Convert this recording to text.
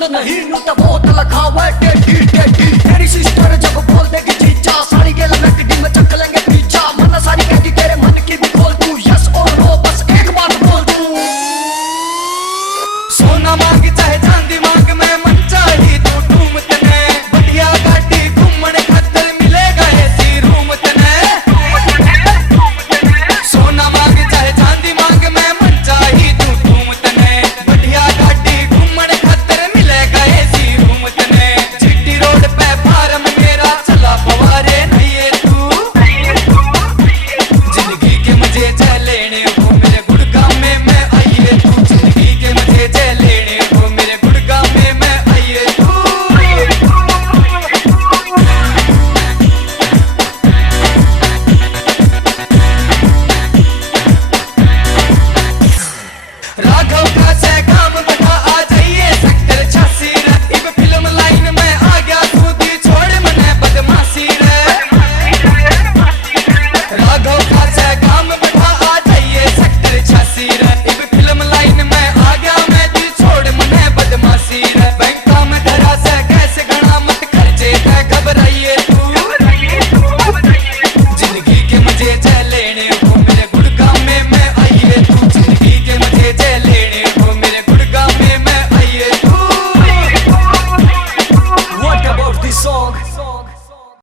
पसंद नहीं नु तो बहुत लखावा टेढ़ी टेढ़ी। तेरी सिस्टर जब बोल देगी जीजा साड़ी के लमकड़ी में चक लेंगे पिज्जा। मन सारी कहती तेरे मन की भी खोल तू यस और नो बस एक बात बोल तू। सोना मांग चाहे चांदी मांग मैं मन चाही तू ढूम तने बढ़िया गाड़ी घूमने खातर मिलेगा ऐसी रूम तने। सोना मांग चाहे चांदी मांग मैं मन चाही तू ढूम तने बढ़िया गाड़ी घूमने खातर मिलेगा ऐसी रूम तने। चिट्टी रोड पे फार्म मेरा चला पवारे नहीं है तू। जिंदगी के मजे जा लेने को मेरे गुड़गांव में मैं आई है तू। जिंदगी के मजे जा लेने को मेरे गुड़गांव में मैं आई है तू। राघव